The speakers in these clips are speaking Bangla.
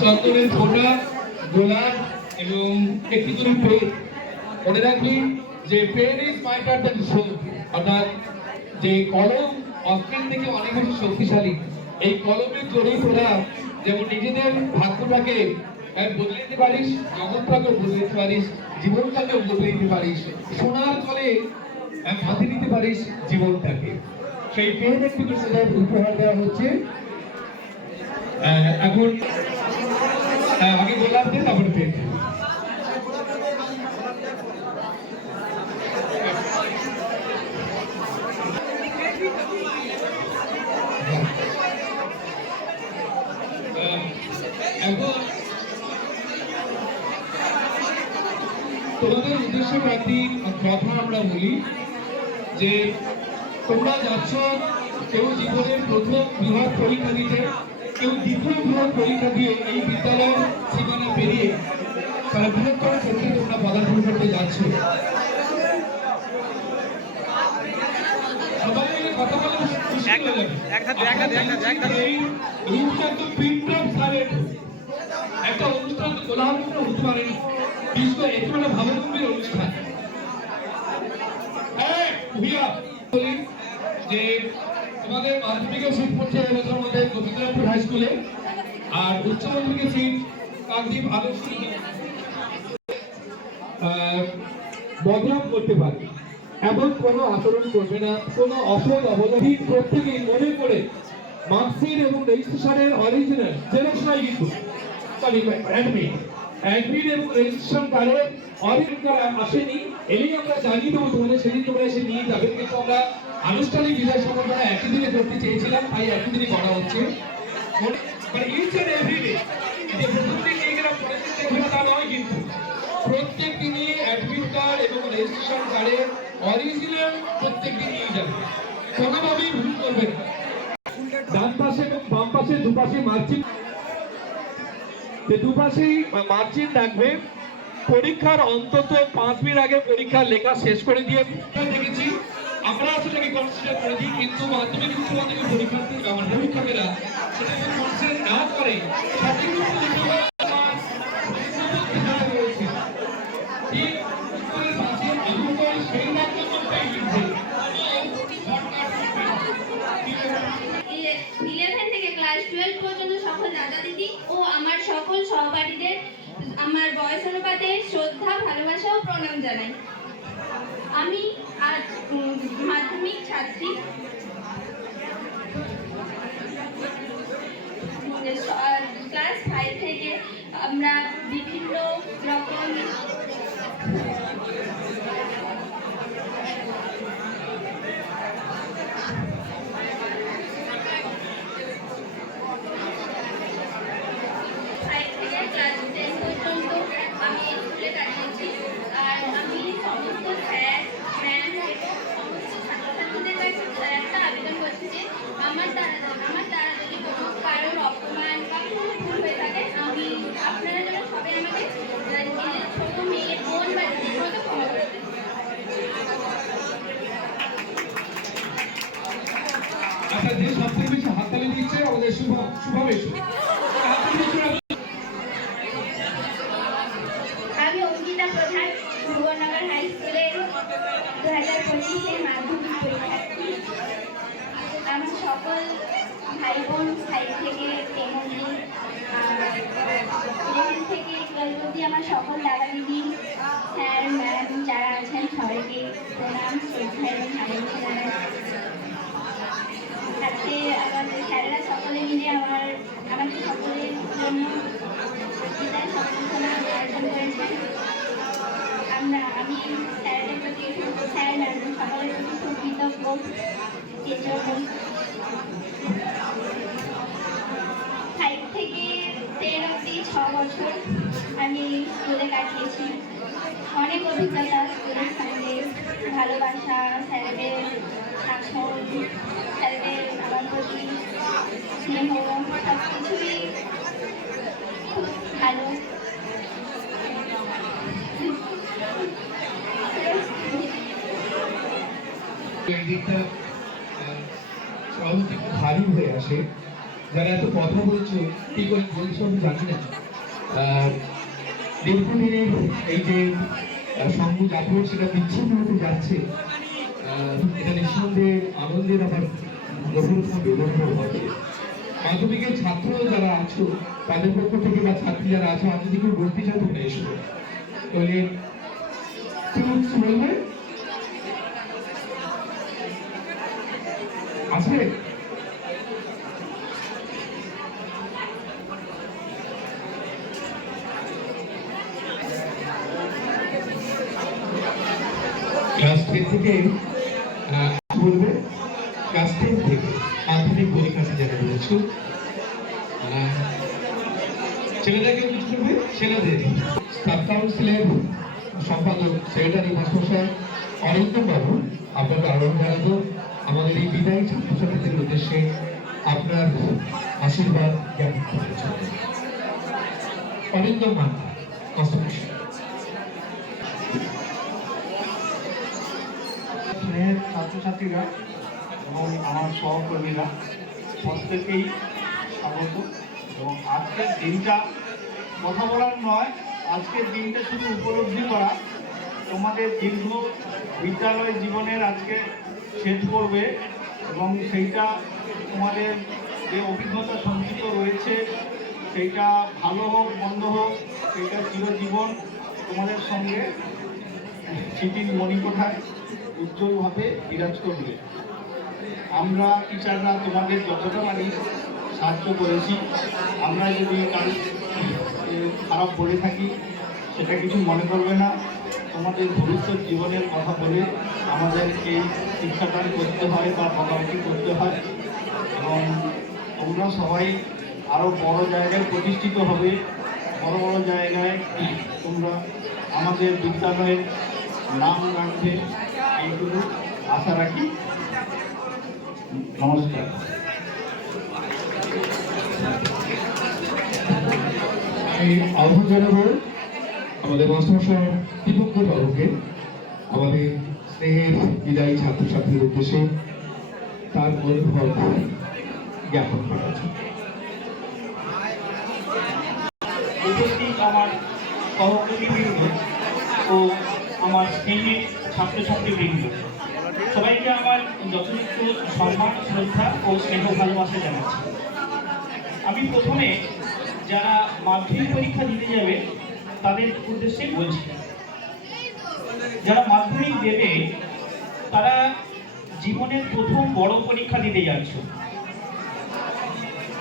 চন্দনের ফোঁটা, গোলাপ এবং একটি করে পেন। মনে রাখবেন যে pen is mightier than sword, অর্থাৎ যে কলম অস্ত্রের থেকে অনেক বেশি শক্তিশালী। এই কলমের জোরেই তোরা যেমন নিজেদের ভাগ্যটাকে বদলে দিতে পারিস, জগৎটাকেও বদলে দিতে পারিস, জীবনটাকেও বদলে দিতে পারিস, সোনার কলে বাঁধে দিতে পারিস জীবনটাকে। সেই পেন একটি উপহার দেওয়া হচ্ছে। এখন আগে গোলাপ দিয়ে তারপরে পেন। এখন তোমাদের উদ্দেশ্য একটি কথা আমরা বলি যে তোমরা যাচ্ছ কেউ জীবনের প্রথম বৃহৎ পরীক্ষা দিতে, কেউ দ্বিতীয় বৃহৎ পরীক্ষা দিয়ে এই বিদ্যালয়ের সীমানা পেরিয়ে তারা বৃহত্তর ক্ষেত্রে তোমরা পদার্পণ করতে যাচ্ছ। সবাই মিলে কথা বলে একটা অনুষ্ঠান তো কোলাহলপূর্ণ হতে পারেনি, বিশেষ করে এটি হলো ভাবগম্ভীর অনুষ্ঠান। যে তোমাদের মাধ্যমিকের সিট পড়ছে এবছর আমাদের গোবিন্দপুর হাই স্কুলে, আর উচ্চ মাধ্যমিকের সিট কাকদ্বীপ আদর্শ বদনাম করতে পারে, এমন কোনো আচরণ করবে না, কোনো অসৎ অবলম্বী প্রত্যেকেই মনে করে মার্কশিট এবং রেজিস্ট্রেশনের অরিজিনাল জেরক্স নাই কিন্তু অ্যাডমিট এবং রেজিস্ট্রেশন কার্ডের অরিজিনাল আসেনি, এলেই আমরা জানিয়ে দেবো তোমাদের, সেদিন তোমরা এসে নিয়ে যাবে। কিন্তু আমরা আনুষ্ঠানিক বিদায় সম্বর্ধনা একই দিনে করতে চেয়েছিলাম, তাই একই দিনে করা হচ্ছে। প্রত্যেক দিনই অ্যাডমিট কার্ড এবং রেজিস্ট্রেশন কার্ডের অরিজিনাল প্রত্যেক দিন নিয়ে যাবে, কোনোভাবেই ভুল করবে না। ডান পাশে এবং বাম পাশে দুপাশে মার্কশিট, দুপাশেই মার্কশিট রাখবে। পরীক্ষার অন্তত 5 মিনিট আগে পরীক্ষার লেখা শেষ করে দিয়ে দেখেছি আমরা আসলে কনসিডার করে দিই, কিন্তু মাধ্যমিক উচ্চ মাধ্যমিক পরীক্ষার্থীরা সেটা কনসিডার না করে ও আমার সকল সহপাঠীদের আমার বয়স অনুপাতে শ্রদ্ধা, ভালোবাসা ও প্রণাম জানাই। আমি আজ মাধ্যমিক ছাত্রী, ক্লাস 5 থেকে আমরা বিভিন্ন রকম যে সবথেকে বেশি হাততালি দিচ্ছে আমাদের শুভমেশ। আমি অঙ্কিতা প্রধান, ভুবননগর হাই স্কুলে 2025 মাধ্যমিক পরীক্ষার্থী। আমার সকল ভাই বোন 5 থেকে 10 অবধি, 11 থেকে 12 অবধি আমার সকল দাদা দিদি, স্যার ম্যাম যারা আছেন সবাইকে প্রণাম, শ্রদ্ধা এবং ভালোবাসা জানাই। আজকে আমাদের স্যারেরা সকলে মিলে আমাদের সকলের জন্য বিদায় সম্বর্ধনা আয়োজন করেছেন। আমি স্যারেদের প্রতি, স্যার ম্যাম সকলের প্রতি খুব কৃতজ্ঞ। এজন্য 5 থেকে 10 অবধি 6 বছর আমি স্কুলে কাটিয়েছি। অনেক অভিজ্ঞতা, স্কুলের সঙ্গে ভালোবাসা, স্যারেদের শাসন, স্যারেদের আমার প্রতি স্নেহ, সব কিছুই খুব ভালো। ভারী হয়ে আসে, যারা এত কথা বলছো কি করে বলছো আমি জানি না। দীর্ঘদিনের এই যে সঙ্গ জাগরণ সেটা বিচ্ছিন্ন হতে যাচ্ছে, এটা নিঃসন্দেহে আনন্দের আবার গভীরতম বেদনাও হবে। মাধ্যমিকের ছাত্র যারা আছো তাদের পক্ষ থেকে বা ছাত্রী যারা আছো, আমি যদি কেউ বলতে চাও তোমরা এসো, তাহলে কিছু বলবে আসবে। ক্লাস 10 থেকে বলবে, ক্লাস 10 থেকে মাধ্যমিক পরীক্ষাতে যারা রয়েছে ছেলেদেরকেও কিছু করবে, ছেলেদের স্টাফ কাউন্সিলের সম্পাদক সেক্রেটারি মাস্টারমশাই অরিন্দম বাবু আপনাকে আহ্বান জানাবো আমাদের এই বিদায়ী ছাত্রছাত্রীদের উদ্দেশ্যে আপনার আশীর্বাদ জ্ঞাপন করার জন্য। অরিন্দম মান্না মাস্টারমশাই। স্নেহের ছাত্রছাত্রীরা এবং আমার সহকর্মীরা প্রত্যেকেই স্বাগত। এবং আজকের দিনটা কথা বলার নয়, আজকের দিনটা শুধু উপলব্ধি করা, তোমাদের দীর্ঘ বিদ্যালয় জীবনের আজকে শেষ করবে এবং সেইটা তোমাদের যে অভিজ্ঞতা সঞ্চিত রয়েছে সেইটা ভালো হোক মন্দ হোক সেইটা চিরজীবন তোমাদের সঙ্গে স্মৃতির মণিকোঠায় উজ্জ্বলভাবে বিরাজ করবে। আমরা টিচাররা তোমাদের যতটা পারি সাহায্য করেছি, আমরা যদি কারো খারাপ বলে থাকি সেটা কিছু মনে করবে না। তোমাদের ভবিষ্যৎ জীবনের কথা বলে আমাদেরকে শিক্ষাদান করতে হয় বা বকাবকি করতে হয় এবং তোমরা সবাই আরও বড় জায়গায় প্রতিষ্ঠিত হবে, বড় বড় জায়গায় তোমরা আমাদের বিদ্যালয়ের নাম রাখবে, এইগুলো আশা রাখি। নমস্কার। আমি আহ্বান জানাবো আমাদের মাস্টারমশাই দীপঙ্কর বাবুকে আমাদের স্নেহের বিদায়ী ছাত্রছাত্রীর উদ্দেশ্যে তার অনুভব জ্ঞাপন করার জন্য। উপস্থিত আমার সহকর্মীবৃন্দ ও আমার স্নেহের ছাত্রছাত্রীবৃন্দ, সবাইকে আমার যথাযথ সম্মান, শ্রদ্ধা ও স্নেহ ভালোবাসা জানাচ্ছি। আমি প্রথমে যারা মাধ্যমিক পরীক্ষা দিতে যাবে তাদের উদ্দেশ্যে বলছি, যারা মাধ্যমিক দেবে তারা জীবনের প্রথম বড় পরীক্ষা দিতে যাচ্ছ।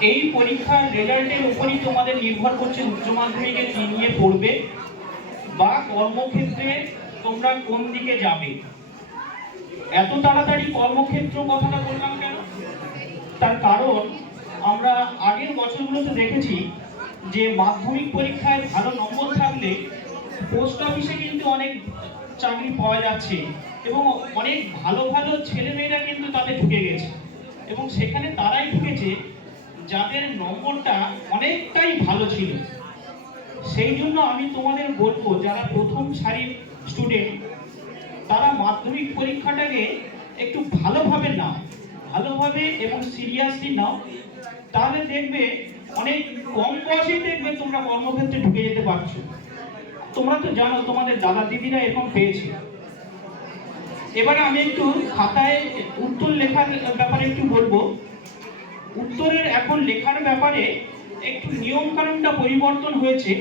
এই পরীক্ষার রেজাল্টের উপরই তোমাদের নির্ভর করছে উচ্চ মাধ্যমিকে কি নিয়ে পড়বে বা কর্মক্ষেত্রে তোমরা কোন দিকে যাবে। এত তাড়াতাড়ি কর্মক্ষেত্র কথাটা বললাম কেন? তার কারণ আমরা আগের বছরগুলোতে দেখেছি যে মাধ্যমিক পরীক্ষায় ভালো নম্বর থাকলে পোস্ট অফিসে কিন্তু অনেক চাকরি পাওয়া যাচ্ছে এবং অনেক ভালো ভালো ছেলেমেয়েরা কিন্তু তাতে ঢুকে গেছে এবং সেখানে তারাই ঢুকেছে যাদের নম্বরটা অনেকটাই ভালো ছিল। সেই জন্য আমি তোমাদের বলবো, যারা প্রথম সারির স্টুডেন্ট তারা মাধ্যমিক পরীক্ষাটাকে একটু ভালোভাবে নাও, ভালোভাবে এবং সিরিয়াসলি নাও, তাহলে দেখবে অনেক কম বয়সেই দেখবে তোমরা কর্মক্ষেত্রে ঢুকে যেতে পারছো। তোমরা তো জানো তোমাদের দাদা দিদিরা এরকম পেয়েছে। এবারে আমি একটু খাতায় উত্তর লেখার ব্যাপারে একটু বলবো। উত্তরের এখন লেখার ব্যাপারে একটু নিয়ম কানুনটা পরিবর্তন হয়েছে,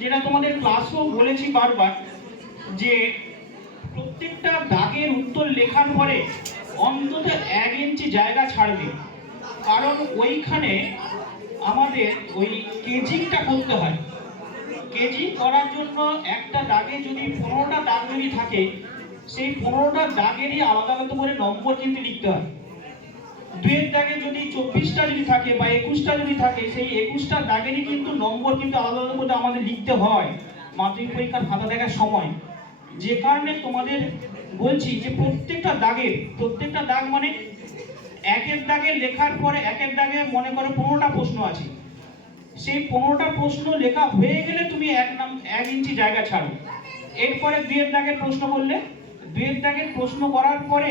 যেটা তোমাদের ক্লাসেও বলেছি বারবার, যে প্রত্যেকটা দাগের উত্তর লেখার পরে অন্তত 1 ইঞ্চি জায়গা ছাড়বে, কারণ ওইখানে আমাদের ওই কেজিংটা করতে হয়। কেজি করার জন্য একটা দাগে যদি 15টা দাগ যদি থাকে, সেই 15টা দাগেরই আলাদা আলাদা করে নম্বর কিন্তু লিখতে হয়। 2-এর দাগে যদি 24টা যদি থাকে বা 21টা যদি থাকে, সেই 21টা দাগেরই কিন্তু নম্বর কিন্তু আলাদা আলাদা করে আমাদের লিখতে হয় মাধ্যমিক পরীক্ষার খাতা দেখার সময়। যে কারণে তোমাদের বলছি যে প্রত্যেকটা দাগ মানে 1-এর দাগে লেখার পরে 1-এর দাগে মনে করো 15টা প্রশ্ন আছে, সেই 15টা প্রশ্ন লেখা হয়ে গেলে তুমি 1 ইঞ্চি জায়গা ছাড়ো। এরপরে 2-এর দাগের প্রশ্ন করলে 2-এর দাগের প্রশ্ন করার পরে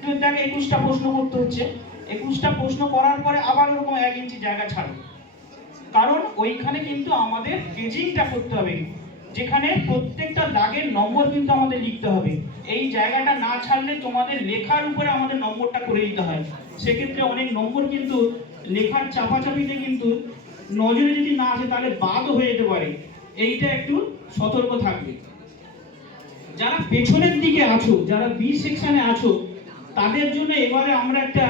2-এর দাগে 21টা প্রশ্ন করতে হচ্ছে, 21টা প্রশ্ন করার পরে আবার ওরকম 1 ইঞ্চি জায়গা ছাড়ো, কারণ ওইখানে কিন্তু আমাদের পেজিংটা করতে হবে, যেখানে প্রত্যেকটা দাগের নম্বর কিন্তু আমাদের লিখতে হবে। এই জায়গাটা না ছাড়লে তোমাদের লেখার উপরে আমাদের নম্বরটা করে দিতে হয়, সেক্ষেত্রে অনেক নম্বর কিন্তু লেখার চাপাচাপিতে কিন্তু নজরে যদি না আসে তাহলে বাদও হয়ে যেতে পারে, এইটা একটু সতর্ক থাকবে। যারা পেছনের দিকে আছো, যারা বি সেকশনে আছো, তাদের জন্য এবারে আমরা একটা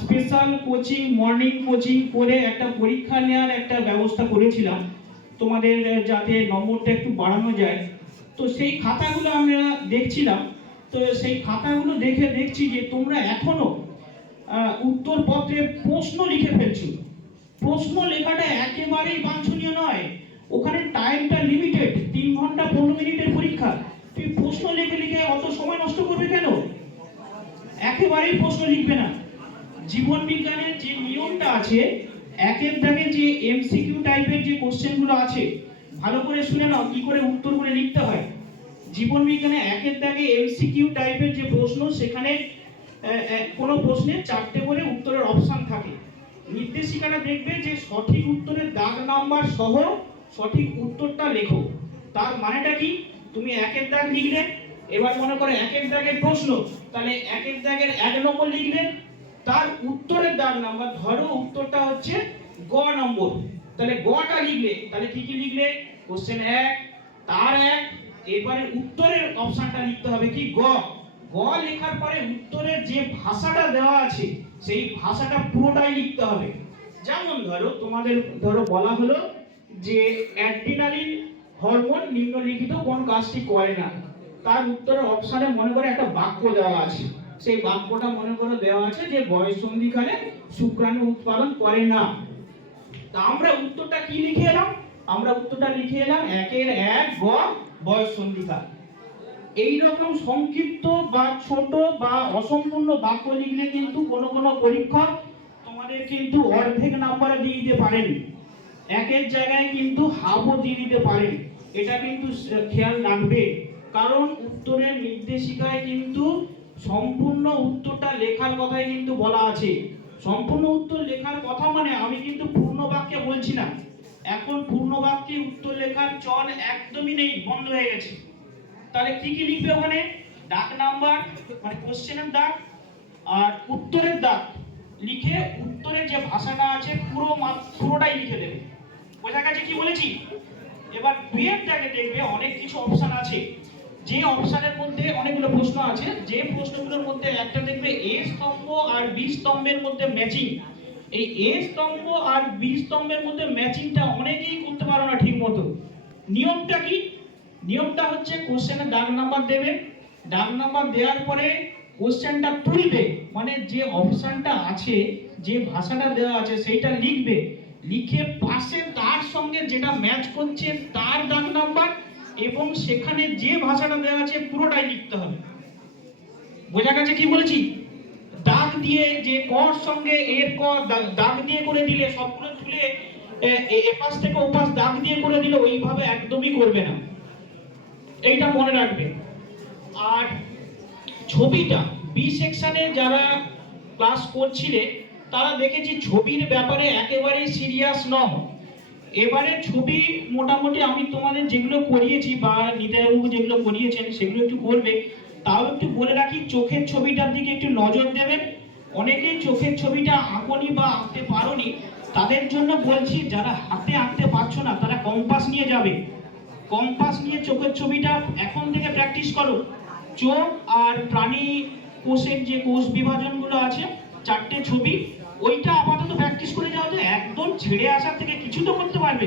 স্পেশাল কোচিং, মর্নিং কোচিং করে একটা পরীক্ষা নেওয়ার একটা ব্যবস্থা করেছিলাম তোমাদের, যাতে নম্বরটা একটু বাড়ানো যায়। তো সেই খাতাগুলো আমরা দেখছিলাম, তো সেই খাতাগুলো দেখে দেখছি যে তোমরা এখনো উত্তরপত্রে প্রশ্ন লিখে ফেলছো। প্রশ্ন লেখাটা একেবারেই বাঞ্ছনীয় নয়, ওখানে টাইমটা লিমিটেড, 3 ঘন্টা 15 মিনিটের পরীক্ষা, তুমি প্রশ্ন লিখে লিখে অত সময় নষ্ট করবে কেন? একেবারেই প্রশ্ন লিখবে না। জীবন বিজ্ঞানের যে নিয়মটা আছে, একের দাগে যে এমসিকিউ টাইপের যে কোশ্চেনগুলো আছে, ভালো করে শুনে নাও কি করে উত্তর করে লিখতে হয়। জীবন বিজ্ঞানে একের দাগে এমসিকিউ টাইপের যে প্রশ্ন, সেখানে কোনো প্রশ্নে 4টে করে উত্তরের অপশন থাকে। নির্দেশিকাটা দেখবে যে সঠিক উত্তরের দাগ নাম্বার সহ সঠিক উত্তরটা লেখো। তার মানেটা কি? তুমি একের দাগ লিখলে, এবার মনে করো একের দাগের প্রশ্ন, তাহলে একের দাগের 1 নম্বর লিখলে, তার উত্তরের দাগ নাম্বার, ধরো উত্তরটা হচ্ছে গ নম্বর, তাহলে গটা লিখলে, তাহলে কি কি লিখলে? কোশ্চেন 1, তার 1, এবারে উত্তরের অপশনটা লিখতে হবে কি? গ। গ লেখার পরে উত্তরের যে ভাষাটা দেওয়া আছে, সেই ভাষাটা পুরোটাই লিখতে হবে। যেমন ধরো তোমাদের বলা হলো যে অ্যাড্রিনালিন হরমোন নিম্নলিখিত কোন কাজটি করে না, তার উত্তরের অপশনে মনে করে একটা বাক্য দেওয়া আছে, সেই বাক্যটা মনে করে দেওয়া আছে যে বয়ঃসন্ধিকালে শুক্রাণু উৎপাদন করে না। তা আমরা উত্তরটা কি লিখে এলাম? আমরা উত্তরটা লিখে এলাম 1-এর 1 গ বয়ঃসন্ধিকাল। এইরকম সংক্ষিপ্ত বা ছোট বা অসম্পূর্ণ বাক্য লিখলে কিন্তু কোনো কোনো পরীক্ষক তোমাদের কিন্তু অর্ধেক নাম্বারে দিয়ে দিতে পারেন, 1-এর জায়গায় কিন্তু হাফও দিয়ে দিতে পারেন। এটা কিন্তু খেয়াল রাখবে, কারণ উত্তরের নির্দেশিকায় কিন্তু সম্পূর্ণ উত্তরটা লেখার কথাই কিন্তু বলা আছে। সম্পূর্ণ উত্তর লেখার কথা মানে আমি কিন্তু পূর্ণ বাক্যে বলছি না, এখন পূর্ণ বাক্যে উত্তর লেখার চল একদমই নেই, বন্ধ হয়ে গেছে। তাহলে কি কি লিখবে ওখানে? দাগ নাম্বার মানে কোশ্চেনের দাগ আর উত্তরের দাগ লিখে উত্তরের যে ভাষাটা আছে পুরোটাই লিখে দেবে। বোঝা গেছে কি বলেছি? এবার 2-এর দাগে দেখবে অনেক কিছু অপশন আছে, যে অপশনের মধ্যে অনেকগুলো প্রশ্ন আছে, যে প্রশ্নগুলোর মধ্যে একটা দেখবে এ স্তম্ভ আর বি স্তম্ভের মধ্যে ম্যাচিং। এই এ স্তম্ভ আর বি স্তম্ভের মধ্যে ম্যাচিংটা অনেকেই করতে পারো না ঠিক মতো। নিয়মটা কি? নিয়মটা হচ্ছে কোশ্চেনে দাগ নাম্বার দেবে, দাগ নাম্বার দেওয়ার পরে কোশ্চেনটা তুলবে, মানে যে অপশনটা আছে, যে ভাষাটা দেওয়া আছে সেইটা লিখবে, লিখে পাশে তার সঙ্গে যেটা ম্যাচ করছে তার দাগ নাম্বার এবং সেখানে যে ভাষাটা দেওয়া আছে পুরোটাই লিখতে হবে। বোঝা গেছে কি বলেছি? দাগ দিয়ে যে কর সঙ্গে এর ক দাগ দিয়ে করে দিলে, সবগুলো তুলে এপাশ থেকে ওপাশ দাগ দিয়ে করে দিলে ওইভাবে একদমই করবে না, এইটা মনে রাখবে। আর ছবিটা বি সেকশনে যারা ক্লাস করছিলে তারা দেখেছি ছবির ব্যাপারে একেবারেই সিরিয়াস নয়। এবারে ছবি মোটামুটি আমি তোমাদের যেগুলো করিয়েছি বা নিতাইবাবু যেগুলো করিয়েছেন সেগুলো একটু করবে, তাও একটু বলে রাখি চোখের ছবিটার দিকে একটু নজর দেবেন। অনেকেই চোখের ছবিটা আঁকনি বা আঁকতে পারোনি, তাদের জন্য বলছি যারা হাতে আঁকতে পারছো না তারা কম্পাস নিয়ে যাবে, কম্পাস নিয়ে চোখের ছবিটা এখন থেকে প্র্যাকটিস করো। চোখ আর প্রাণী কোষের যে কোষ বিভাজনগুলো আছে 4টে ছবি, ওইটা আপাতত প্র্যাকটিস করে যাও, তো একদম ছেড়ে আসার থেকে কিছু তো করতে পারবে।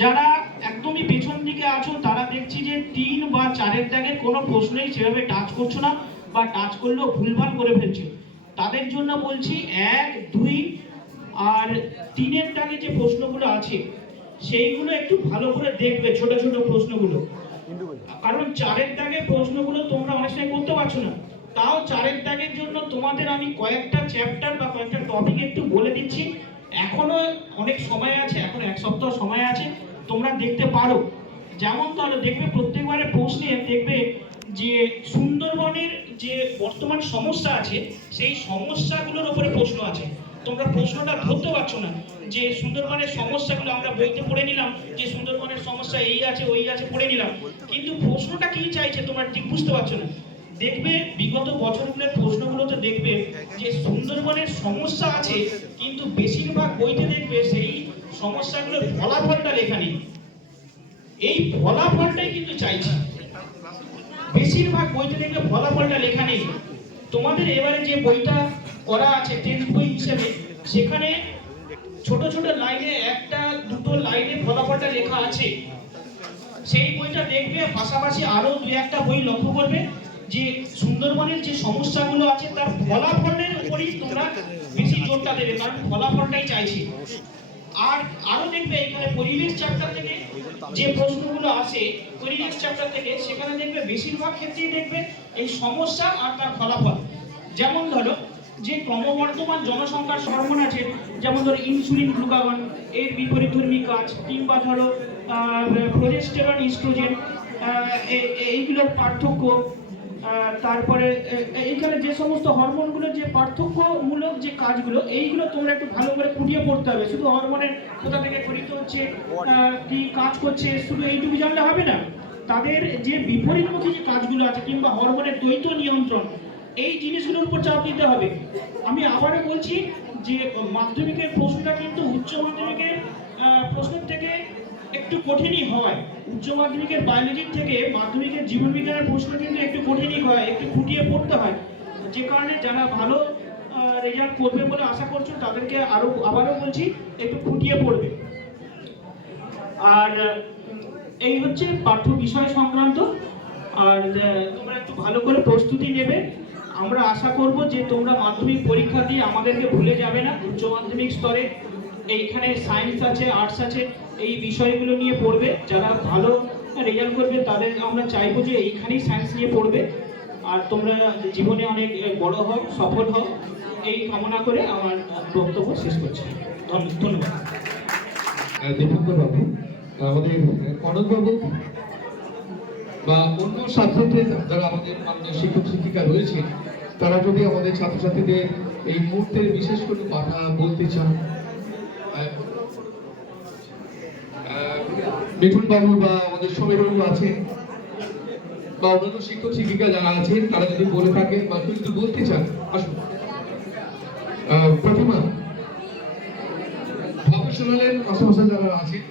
যারা একদমই পেছন দিকে আছো তারা দেখছি যে 3 বা 4-এর দাগের কোনো প্রশ্নই সেভাবে টাচ করছো না বা টাচ করলেও ভুলভাল করে ফেলছো, তাদের জন্য বলছি 1, 2 আর 3-এর দাগে যে প্রশ্নগুলো আছে সেইগুলো একটু ভালো করে দেখবে, ছোট ছোট প্রশ্নগুলো, কারণ 4-এর দাগের প্রশ্নগুলো তোমরা অনেক সময় করতে পারছো না। তাও 4-এর দাগের জন্য তোমাদের আমি কয়েকটা চ্যাপ্টার বা কয়েকটা টপিক একটু বলে দিচ্ছি, এখনো অনেক সময় আছে, এখন 1 সপ্তাহ সময় আছে, তোমরা দেখতে পারো। যেমন ধরো দেখবে প্রত্যেকবারে প্রশ্নে দেখবে যে সুন্দরবনের যে বর্তমান সমস্যা আছে সেই সমস্যাগুলোর উপরে প্রশ্ন আছে। তোমরা প্রশ্নটা ধরতে পারছো না যে সুন্দরবনের সমস্যাগুলো আমরা বইতে পড়ে নিলাম যে সুন্দরবনের সমস্যা এই আছে ওই আছে পড়ে নিলাম, কিন্তু প্রশ্নটা কি চাইছে তোমরা ঠিক বুঝতে পারছো না। দেখবে বিগত বছরগুলোর প্রশ্নগুলোতে দেখবে যে সুন্দরবনের সমস্যা আছে, কিন্তু বেশিরভাগ বইতে দেখবে সেই সমস্যাগুলোর ফলাফলটা লেখা নেই। এই ফলাফলটাই কিন্তু চাইছি, বেশিরভাগ বইতে দেখবে ফলাফলটা লেখা নেই। তোমাদের এবারে যে বইটা করা আছে 10th বই হিসেবে, সেখানে ছোট ছোট লাইনে একটা দুটো লাইনে ফলাফলটা লেখা আছে। সেই বইটা দেখবে, পাশাপাশি আরো দু একটা বই লক্ষ্য করবে যে সুন্দরবনের যে সমস্যাগুলো আছে তার ফলাফলের উপরই তোমরা বেশি জোরটা দেবে, কারণ ফলাফলটাই চাইছি। আর আরো দেখবে এখানে পরিবেশ চ্যাপ্টার থেকে যে প্রশ্নগুলো আসে, পরিবেশ চ্যাপ্টার থেকে সেখানে দেখবে বেশিরভাগ ক্ষেত্রেই দেখবে এই সমস্যা আর তার ফলাফল। যেমন ধরো যে ক্রমবর্ধমান জনসংখ্যার হরমোন আছে, যেমন ধরো ইনসুলিন গ্লুকাগন এর বিপরীতধর্মী কাজ, কিংবা ধরো প্রোজেস্টেরন ইস্ট্রোজেন এইগুলোর পার্থক্য, তারপরে এইখানে যে সমস্ত হরমোনগুলোর যে পার্থক্যমূলক যে কাজগুলো এইগুলো তোমরা একটু ভালো করে ফুটিয়ে পড়তে হবে। শুধু হরমোনের কোথা থেকে গঠিত হচ্ছে, কি কাজ করছে, শুধু এইটুকু জানলে হবে না। তাদের যে বিপরীতমুখী যে কাজগুলো আছে কিংবা হরমোনের দ্বৈত নিয়ন্ত্রণ, এই জিনিসগুলোর উপর চাপ দিতে হবে। আমি আবারও বলছি যে মাধ্যমিকের প্রশ্নটা কিন্তু উচ্চ মাধ্যমিকের প্রশ্নের থেকে একটু কঠিনই হয়। উচ্চ মাধ্যমিকের বায়োলজির থেকে মাধ্যমিকের জীবনবিজ্ঞানের প্রশ্ন কিন্তু একটু কঠিনই হয়, একটু ফুটিয়ে পড়তে হয়। যে কারণে যারা ভালো রেজাল্ট করবে বলে আশা করছো তাদেরকে আবারও বলছি একটু ফুটিয়ে পড়বে। আর এই হচ্ছে পাঠ্য বিষয় সংক্রান্ত। আর তোমরা একটু ভালো করে প্রস্তুতি নেবে। আমরা আশা করব যে তোমরা মাধ্যমিক পরীক্ষা দিয়ে আমাদেরকে ভুলে যাবে না। উচ্চ মাধ্যমিক স্তরে এইখানে সায়েন্স আছে, আর্টস আছে, এই বিষয়গুলো নিয়ে পড়বে। যারা ভালো রেজাল্ট করবে তাদের আমরা চাইবো যে এইখানেই সায়েন্স নিয়ে পড়বে। আর তোমরা জীবনে অনেক বড় হও, সফল হও, এই কামনা করে আমার বক্তব্য শেষ করছি। ধন্যবাদ। দীপঙ্কর বাবু, আমাদের কনক বাবু বা অন্য সাবজেক্টে যারা আমাদের মাননীয় শিক্ষক শিক্ষিকা রয়েছে, তারা যদি আমাদের ছাত্রছাত্রীদের এই মুহূর্তের বিশেষ কোনো কথা বলতে চান, মিঠুন বাবু বা আমাদের সমীর বাবু আছেন বা অন্যান্য শিক্ষক শিক্ষিকা যারা আছেন, তারা যদি বলে থাকেন বা যদি বলতে চান, আসুন। প্রতিমা, প্রফেশনালের পাশাপাশি যারা আছেন,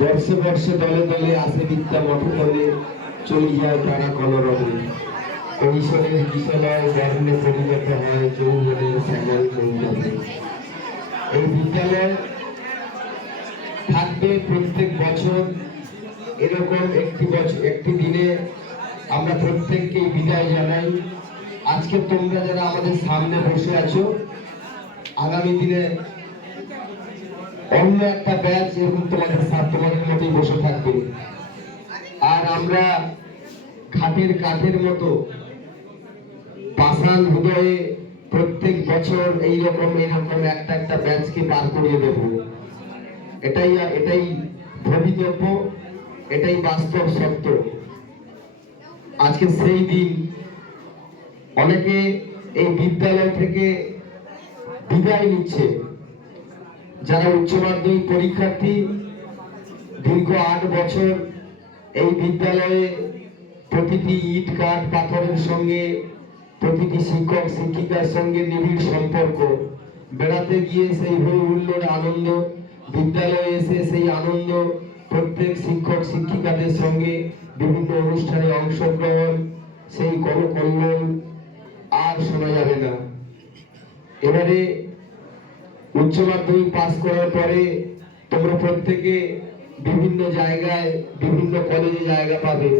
বর্ষে বর্ষে দলে দলে আসে বিদ্যা মঠ তলে, চলে যায় তারা কলরবে। কৈশোরের বিশালয় বর্ণে পরিণত হয় যৌবনের শ্যামল নৌকাতে। এই বিদ্যালয় থাকবে প্রত্যেক বছর এরকম একটি দিনে। আমরা প্রত্যেককেই বিদায় জানাই। আজকে তোমরা যারা আমাদের সামনে বসে আছো, আগামী দিনে অন্য একটা ব্যাচ এরকম তোমাদের মতোই বসে থাকবে। আর আমরা খাটের কাঠের মতো পাষাণ হৃদয়ে প্রত্যেক বছর এইরকম একটা ব্যাচকে পার করিয়ে দেব। এটাই ভবিতব্য, এটাই বাস্তব সত্য। আজকে সেই দিন। অনেকে এই বিদ্যালয় থেকে বিদায় নিচ্ছে। যারা উচ্চ মাধ্যমিক পরীক্ষার্থী, দীর্ঘ 8 বছর এই বিদ্যালয়ে প্রতিটি ইট কাঠ পাথরের সঙ্গে, প্রতিটি শিক্ষক শিক্ষিকার সঙ্গে নিবিড় সম্পর্ক। বেড়াতে গিয়ে সেই হই হুল্লোড় আনন্দ, বিদ্যালয়ে এসে সেই আনন্দ, প্রত্যেক শিক্ষক শিক্ষিকাদের সঙ্গে বিভিন্ন অনুষ্ঠানে অংশগ্রহণ, সেই করকল্লোল আর শোনা যাবে না। এবারে উচ্চ মাধ্যমিক পাস করার পরে তোমরা প্রত্যেকে বিভিন্ন জায়গায়, বিভিন্ন কলেজে জায়গা পাবে।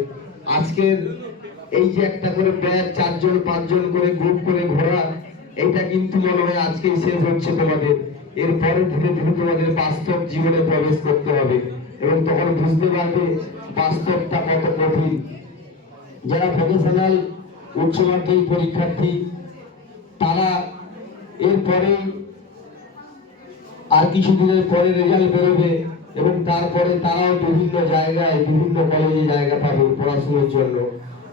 আজকের এই যে একটা করে ব্যাচ 4 জন 5 জন করে গ্রুপ করে ঘোরা, এটা কিন্তু মনে হয় আজকেই শেষ হচ্ছে তোমাদের। এরপরে ধীরে ধীরে তোমাদের বাস্তব জীবনে প্রবেশ করতে হবে এবং তখন বুঝতে পারবে বাস্তবটা কত কঠিন। যারা প্রফেশনাল উচ্চ মাধ্যমিক পরীক্ষার্থী, তারা এরপরে আর কিছুদিনের পরে রেজাল্ট বেরোবে, এবং তারপরে তারাও বিভিন্ন জায়গায় বিভিন্ন কলেজে জায়গা পাবে পড়াশোনার জন্য।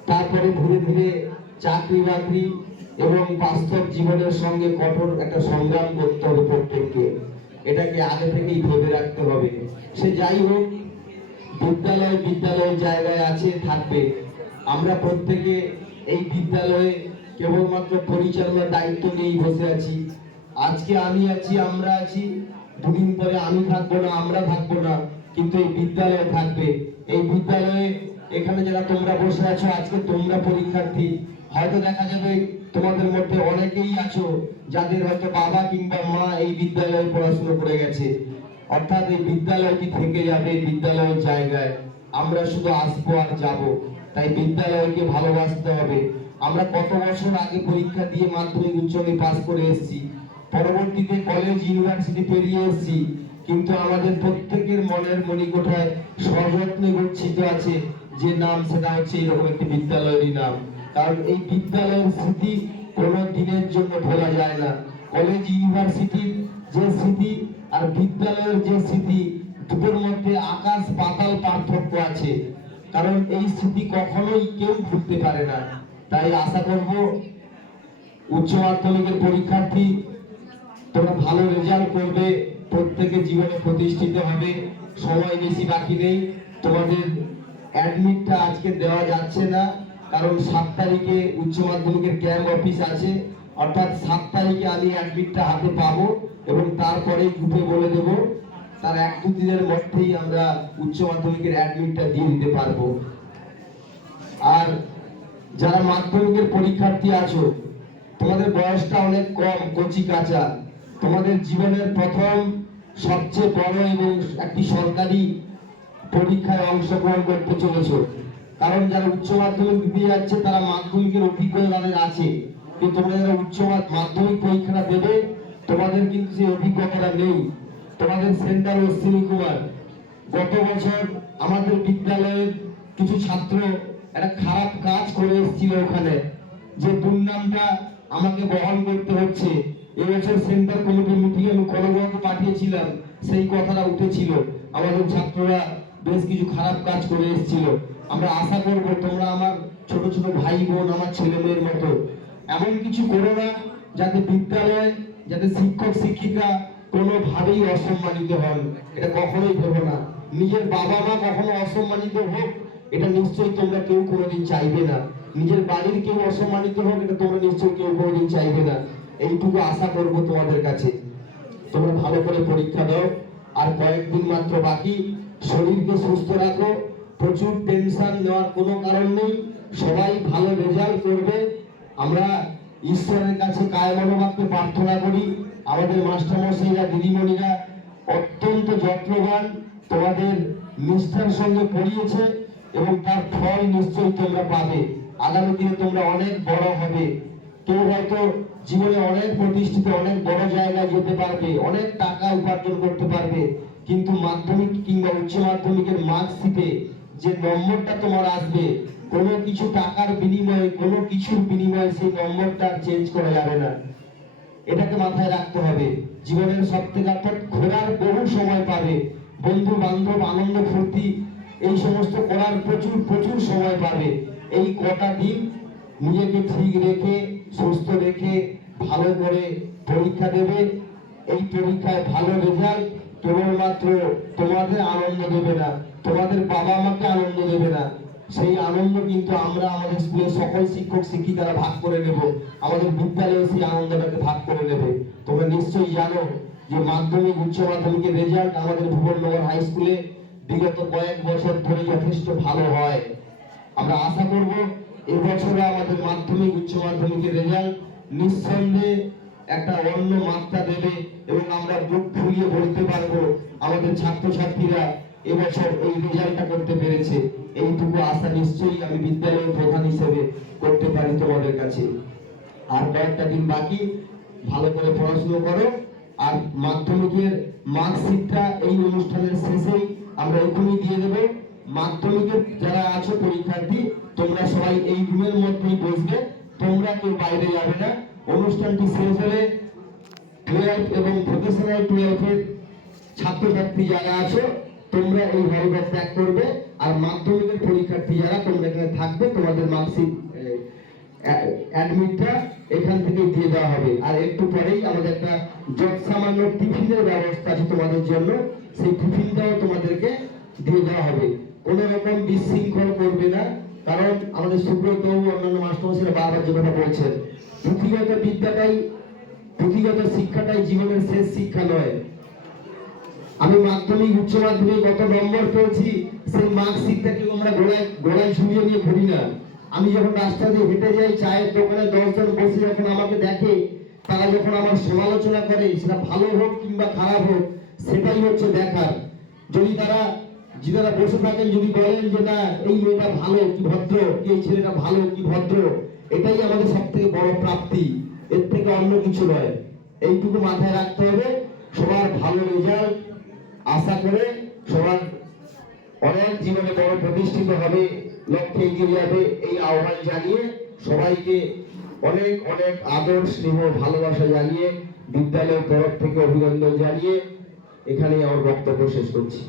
তারপরে ধীরে ধীরে চাকরি বাকরি এবং বাস্তব জীবনের সঙ্গে কঠোর একটা সংগ্রাম করতে হবে প্রত্যেককে। এটাকে আগে থেকেই ভেবে রাখতে হবে। সে যাই হোক, বিদ্যালয় জায়গায় আছে, থাকবে। আমরা প্রত্যেকে এই বিদ্যালয়ে কেবলমাত্র পরিচালনার দায়িত্ব নিয়েই বসে আছি। আজকে আমি আছি, আমরা আছি, দুদিন পরে আমি থাকবো না, আমরা থাকবো না, কিন্তু এই বিদ্যালয় থাকবে। এই বিদ্যালয়ে এখানে যারা তোমরা বসে আছো, আজকে তোমরা পরীক্ষার্থী। হয়তো দেখা যাবে তোমাদের মধ্যে অনেকেই আছো যাদের হয়তো বাবা কিংবা মা এই বিদ্যালয়ে পড়াশোনা করে গেছে। অর্থাৎ এই বিদ্যালয়টি থেকে যাবে বিদ্যালয়ের জায়গায়, আমরা শুধু আসবো আর যাব। তাই বিদ্যালয়কে ভালোবাসতে হবে। আমরা কত বছর আগে পরীক্ষা দিয়ে মাধ্যমিক উচ্চমাধ্যমিক পাস করে এসেছি, পরবর্তীতে কলেজ ইউনিভার্সিটি পেরিয়ে এসেছি, কিন্তু আমাদের প্রত্যেকের মনের মণিকোঠায় সযত্নে গচ্ছিত আছে যে নাম, সেটা হচ্ছে এরকম একটি বিদ্যালয়েরই নাম। কারণ এই বিদ্যালয়ের স্মৃতি কোনো দিনের জন্য ভোলা যায় না। কলেজ ইউনিভার্সিটির যে স্মৃতি আর বিদ্যালয়ের যে স্মৃতি, দুটোর মধ্যে আকাশ পাতাল পার্থক্য আছে। কারণ এই স্মৃতি কখনোই কেউ ভুলতে পারে না। তাই আশা করব উচ্চ মাধ্যমিকের পরীক্ষার্থী তোমরা ভালো রেজাল্ট করবে, প্রত্যেকে জীবনে প্রতিষ্ঠিত হবে। সময় বেশি বাকি নেই। তোমাদের অ্যাডমিটটা আজকে দেওয়া যাচ্ছে না, কারণ 7 তারিখে উচ্চ মাধ্যমিকের ক্যাম্প অফিস আছে। অর্থাৎ 7 তারিখে আমি অ্যাডমিটটা হাতে পাবো এবং তারপরে গ্রুপে বলে দেব। তার 1-2 দিনের মধ্যেই আমরা উচ্চ মাধ্যমিকের অ্যাডমিটটা দিয়ে দিতে পারবো। আর যারা মাধ্যমিকের পরীক্ষার্থী আছো, তোমাদের বয়সটা অনেক কম, কচি কাঁচা। তোমাদের জীবনের প্রথম সবচেয়ে বড় এবং একটি সরকারি পরীক্ষায় অংশগ্রহণ করতে চলেছো। কারণ যারা উচ্চ মাধ্যমিক দিতে যাচ্ছে তারা মাধ্যমিকের অভিজ্ঞতা তাদের আছে, কিন্তু তোমরা যারা উচ্চ মাধ্যমিক পরীক্ষাটা দেবে তোমাদের কিন্তু সেই অভিজ্ঞতাটা নেই। তোমাদের সেন্টার অশ্বিনী কুমার, গত বছর আমাদের বিদ্যালয়ের কিছু ছাত্র একটা খারাপ কাজ করে এসেছিল, ওখানে যে দুর্নামটা আমাকে বহন করতে হচ্ছে। এবছর সেন্টার কমিটির মিটিং আমি কলকাতাকে পাঠিয়েছিলাম, সেই কথাটা উঠেছিল। আমাদের ছাত্ররা বেশ কিছু খারাপ কাজ করে এসেছিল। আমরা আশা করব তোমরা আমার ছোট ছোট ভাই বোন, আমার ছেলে মেয়ের মতো এমন কিছু করো না যাতে বিদ্যালয়, যাতে শিক্ষক শিক্ষিকা কোনোভাবেই অসম্মানিত হন। এটা কখনোই ভেবো না। নিজের বাবা মা কখনো অসম্মানিত হোক, এটা নিশ্চয়ই তোমরা কেউ কোনোদিন চাইবে না। নিজের বাড়ির কেউ অসম্মানিত হোক, এটা তোমরা নিশ্চয়ই কেউ কোনোদিন চাইবে না। এইটুকু আশা করব তোমাদের কাছে। তোমরা ভালো করে পরীক্ষা দাও, আর কয়েকদিন মাত্র বাকি। শরীরকে সুস্থ রাখো, প্রচুর টেনশন নেওয়ার কোনো কারণ নেই। সবাই ভালো রেজাল্ট করবে। আমরা ঈশ্বরের কাছে কায়মনোবাক্যে প্রার্থনা করি। আমাদের মাস্টারমশাইরা, দিদিমণিরা অত্যন্ত যত্নবান, তোমাদের নিষ্ঠার সঙ্গে পড়িয়েছে এবং তার ফল নিশ্চয়ই তোমরা পাবে। আগামী দিনে তোমরা অনেক বড় হবে। কেউ হয়তো জীবনে অনেক প্রতিষ্ঠিত, অনেক বড় জায়গায় যেতে পারবে, অনেক টাকা উপার্জন করতে পারবে, কিন্তু মাধ্যমিক কিংবা উচ্চ মাধ্যমিকের মার্কশিটে যে নম্বরটা তোমার আসবে, কোনো কিছু টাকার বিনিময়ে, কোনো কিছুর বিনিময়ে সেই নম্বরটা চেঞ্জ করা যাবে না। এটাকে মাথায় রাখতে হবে। জীবনের সব থেকে অর্থাৎ ঘোরার বহু সময় পাবে, বন্ধু বান্ধব, আনন্দ ফুর্তি এই সমস্ত করার প্রচুর প্রচুর সময় পাবে। এই কটা দিন নিজেকে ঠিক রেখে, সুস্থ রেখে ভালো করে পরীক্ষা দেবে। এই পরীক্ষায় ভালো রেজাল্ট কেবলমাত্র তোমাদের আনন্দ দেবে না, তোমাদের বাবা মাকে আনন্দ দেবে না, সেই আনন্দ কিন্তু আমরা আমাদের স্কুলের সকল শিক্ষক শিক্ষিকারা ভাগ করে নেব। আমাদের বিদ্যালয়ে সেই আনন্দটাকে ভাগ করে নেবে। তোমরা নিশ্চয়ই জানো যে মাধ্যমিক উচ্চ মাধ্যমিকের রেজাল্ট আমাদের ভুবননগর হাই স্কুলে বিগত কয়েক বছর ধরে যথেষ্ট ভালো হয়। আমরা আশা করব এবছরও আমাদের মাধ্যমিক উচ্চ মাধ্যমিকের রেজাল্ট নিঃসন্দেহে একটা অন্য মাত্রা দেবে এবং আমরা বুক ফুলিয়ে বলতে পারবো আমাদের ছাত্রছাত্রীরা এবছর এই রেজাল্টটা করতে পেরেছে। এইটুকু আশা নিশ্চয়ই আমি বিদ্যালয়ের প্রধান হিসেবে করতে পারি তোমাদের কাছে। আর কয়েকটা দিন বাকি, ভালো করে পড়াশোনা করো। আর মাধ্যমিকের মার্কশিটটা এই অনুষ্ঠানের শেষেই আমরা এখনই দিয়ে দেবো। মাধ্যমিকের যারা আছো পরীক্ষার্থী, তোমরা সবাই এই রুমের মধ্যেই বসবে, তোমরা কেউ বাইরে যাবে না। অনুষ্ঠানটি শেষ হলে 12 এবং ভোকেশনাল 12 এর ছাত্রছাত্রী যারা আছো তোমরা এই হলঘর ত্যাগ করবে, আর মাধ্যমিকের পরীক্ষার্থী যারা তোমরা এখানে থাকবে, তোমাদের মার্কশিট অ্যাডমিটটা এখান থেকে দিয়ে দেওয়া হবে। আর একটু পরেই আমাদের একটা যত সামান্য টিফিনের ব্যবস্থা আছে তোমাদের জন্য, সেই টিফিনটাও তোমাদেরকে দিয়ে দেওয়া হবে। কোনো রকম বিশৃঙ্খল করবে না, কারণ আমাদের সুব্রত অন্যান্য মাস্টারমশাইরা বারবার যে কথা বলছেন, পুঁথিগত শিক্ষাটাই জীবনের শেষ শিক্ষা নয়। আমি মাধ্যমিক উচ্চ মাধ্যমিক কত নম্বর পেয়েছি সেই মার্কশিটটাকে আমরা গোড়ায় ঝুলিয়ে নিয়ে ঘুরি না। আমি যখন রাস্তা দিয়ে হেঁটে যাই, চায়ের দোকানে 10 জন বসে যখন আমাকে দেখে, তারা যখন আমার সমালোচনা করে, সেটা ভালো হোক কিংবা খারাপ হোক, সেটাই হচ্ছে দেখার। যদি যারা বসে থাকেন যদি বলেন যে না এই মেয়েটা ভালো কি ভদ্র, এই ছেলেটা ভালো কি ভদ্র, এটাই আমাদের সব থেকে বড় প্রাপ্তি, এর থেকে অন্য কিছু নয়। এইটুকু মাথায় রাখতে হবে। সবার ভালো রেজাল্ট আশা করে, সবার অনেক জীবনে বড় প্রতিষ্ঠিত হবে, লক্ষ্যে এগিয়ে যাবে, এই আহ্বান জানিয়ে সবাইকে অনেক অনেক আদর স্নেহ ভালোবাসা জানিয়ে, বিদ্যালয়ের তরফ থেকে অভিনন্দন জানিয়ে এখানে আমার বক্তব্য শেষ করছি।